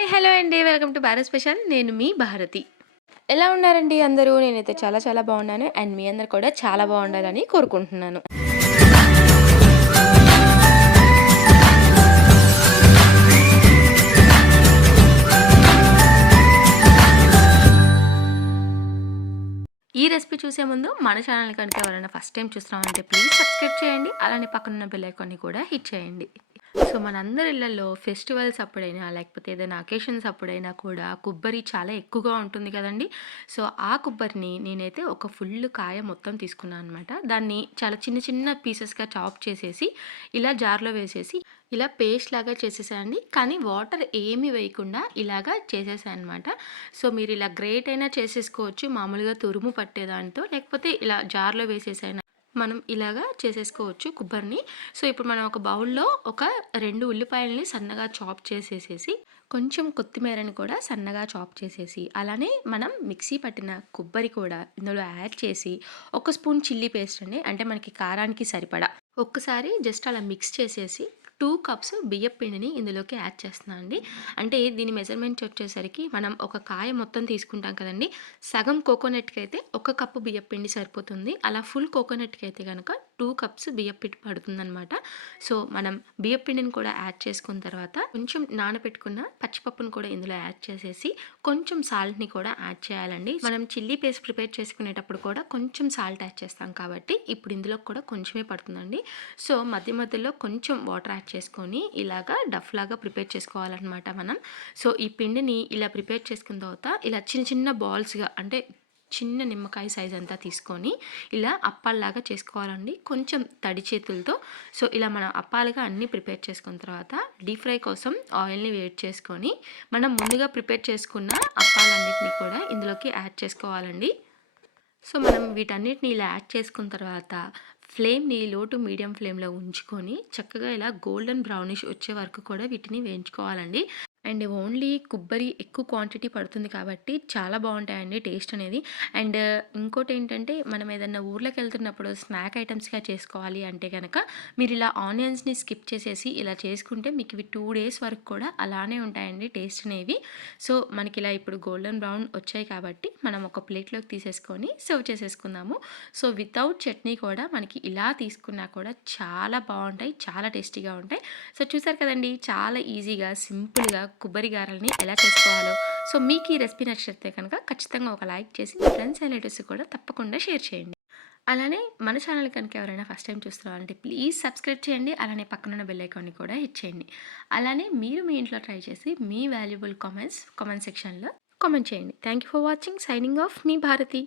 Hi hello అండి. Welcome to Bharat special నేను మీ భారతి ఎలా ఉన్నారండి అందరూ? నేనైతే చాలా చాలా బాగున్నాను. అండ్ మీ అందరు కూడా చాలా బాగుండాలని కోరుకుంటున్నాను. ఈ రెసిపీ చూసే ముందు మన ఛానల్ కనుక ఎవరైనా ఫస్ట్ టైం చూస్తున్నామంటే ప్లీజ్ సబ్స్క్రైబ్ చేయండి. అలానే పక్కనున్న బెల్ ఐకాన్ని కూడా హిట్ చేయండి. సో మనందరి ఇళ్ళలో ఫెస్టివల్స్ అప్పుడైనా లేకపోతే ఏదైనా అకేషన్స్ అప్పుడైనా కూడా కొబ్బరి చాలా ఎక్కువగా ఉంటుంది కదండి. సో ఆ కొబ్బరిని నేనైతే ఒక ఫుల్ కాయ మొత్తం తీసుకున్నాను అనమాట దాన్ని చాలా చిన్న చిన్న పీసెస్గా చాప్ చేసేసి ఇలా జార్లో వేసేసి ఇలా పేస్ట్ లాగా చేసేసానండి. కానీ వాటర్ ఏమి వేయకుండా ఇలాగా చేసేసాను అనమాట సో మీరు ఇలా గ్రేట్ అయినా చేసేసుకోవచ్చు మామూలుగా తురుము పట్టేదానితో లేకపోతే ఇలా జార్లో వేసేసైనా మనం ఇలాగా చేసేసుకోవచ్చు కొబ్బరిని. సో ఇప్పుడు మనం ఒక బౌల్లో ఒక రెండు ఉల్లిపాయలని సన్నగా చాప్ చేసేసేసి కొంచెం కొత్తిమీరని కూడా సన్నగా చాప్ చేసేసి అలానే మనం మిక్సీ పట్టిన కొబ్బరి కూడా ఇందులో యాడ్ చేసి ఒక స్పూన్ చిల్లీ పేస్ట్ అండి. అంటే మనకి కారానికి సరిపడా. ఒక్కసారి జస్ట్ అలా మిక్స్ చేసేసి టూ కప్స్ బియ్యం పిండిని ఇందులోకి యాడ్ చేస్తున్నాను అండి. అంటే దీని మెజర్మెంట్స్ వచ్చేసరికి మనం ఒక కాయ మొత్తం తీసుకుంటాం కదండి. సగం కోకోనట్కి అయితే ఒక కప్పు బియ్యం పిండి సరిపోతుంది. అలా ఫుల్ కోకోనట్కి అయితే కనుక టూ కప్స్ బియ్యపిండి పడుతుందనమాట సో మనం బియ్యం పిండిని కూడా యాడ్ చేసుకున్న తర్వాత కొంచెం నానబెట్టుకున్న పచ్చిపప్పును కూడా ఇందులో యాడ్ చేసేసి కొంచెం సాల్ట్ని కూడా యాడ్ చేయాలండి. మనం చిల్లీ పేస్ట్ ప్రిపేర్ చేసుకునేటప్పుడు కూడా కొంచెం సాల్ట్ యాడ్ చేస్తాం కాబట్టి ఇప్పుడు ఇందులో కూడా కొంచెమే పడుతుందండి. సో మధ్య మధ్యలో కొంచెం వాటర్ యాడ్ చేసుకొని ఇలాగా డఫ్ లాగా ప్రిపేర్ చేసుకోవాలన్నమాట మనం. సో ఈ పిండిని ఇలా ప్రిపేర్ చేసుకున్న తర్వాత ఇలా చిన్న చిన్న బాల్స్గా అంటే చిన్న నిమ్మకాయ సైజ్ అంతా తీసుకొని ఇలా అప్పాల్లాగా చేసుకోవాలండి. కొంచెం తడి చేతులతో. సో ఇలా మనం అప్పాలుగా అన్నీ ప్రిపేర్ చేసుకున్న తర్వాత డీప్ ఫ్రై కోసం ఆయిల్ని వేడి చేసుకొని మనం ముందుగా ప్రిపేర్ చేసుకున్న అప్పాలన్నింటినీ కూడా ఇందులోకి యాడ్ చేసుకోవాలండి. సో మనం వీటన్నిటిని ఇలా యాడ్ చేసుకున్న తర్వాత ఫ్లేమ్ని లో టు మీడియం ఫ్లేమ్లో ఉంచుకొని చక్కగా ఇలా గోల్డెన్ బ్రౌనిష్ వచ్చే వరకు కూడా వీటిని వేయించుకోవాలండి. అండ్ ఓన్లీ కొబ్బరి ఎక్కువ క్వాంటిటీ పడుతుంది కాబట్టి చాలా బాగుంటాయండి టేస్ట్ అనేది. అండ్ ఇంకోటి ఏంటంటే మనం ఏదైనా ఊర్లోకి వెళ్తున్నప్పుడు స్నాక్ ఐటమ్స్గా చేసుకోవాలి అంటే కనుక మీరు ఇలా ఆనియన్స్ని స్కిప్ చేసేసి ఇలా చేసుకుంటే మీకు ఇవి టూ డేస్ వరకు కూడా అలానే ఉంటాయండి టేస్ట్ అనేవి. సో మనకి ఇలా ఇప్పుడు గోల్డెన్ బ్రౌన్ వచ్చాయి కాబట్టి మనం ఒక ప్లేట్లోకి తీసేసుకొని సర్వ్ చేసేసుకుందాము. సో వితౌట్ చట్నీ కూడా మనకి ఇలా తీసుకున్నా కూడా చాలా బాగుంటాయి చాలా టేస్టీగా ఉంటాయి. సో చూసారు కదండి చాలా ఈజీగా సింపుల్గా కొబ్బరి గారెల్ని ఎలా చేసుకోవాలో. సో మీకు ఈ రెసిపీ నచ్చితే కనుక ఖచ్చితంగా ఒక లైక్ చేసి మీ ఫ్రెండ్స్ రిలేటివ్స్ కూడా తప్పకుండా షేర్ చేయండి. అలానే మన ఛానల్ కనుక ఎవరైనా ఫస్ట్ టైం చూస్తున్నారంటే ప్లీజ్ సబ్స్క్రైబ్ చేయండి. అలానే పక్కనున్న బెల్ ఐకాన్ని కూడా హిట్ చేయండి. అలానే మీరు మీ ఇంట్లో ట్రై చేసి మీ వాల్యుబుల్ కామెంట్స్ కామెంట్ సెక్షన్లో కామెంట్ చేయండి. Thank you for watching. Signing off me Bharati.